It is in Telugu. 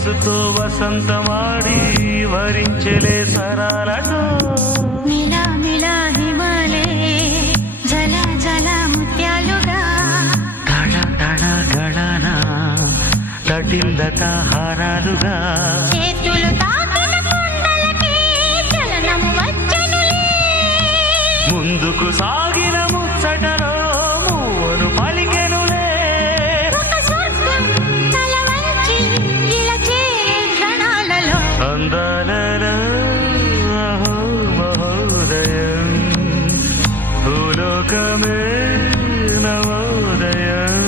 వయస్సుతో వసంతమాడి వరించెలే సరాలతో మిలా మిలా హిమాలే జల జల ముత్యాలుగా తడ తడ గళన తటిల్లత హారాలుగా చేతులు తాకిన కొండలకే చలనం వచ్చనులే ముందుకు సాగిన ముచ్చటలో మూవను పలికెనులే ఒక స్వర్గం తల వంచి ఇలా చేరే క్షణాలలో అందాలలో అహో మహోదయం భూలోకమే నవోదయం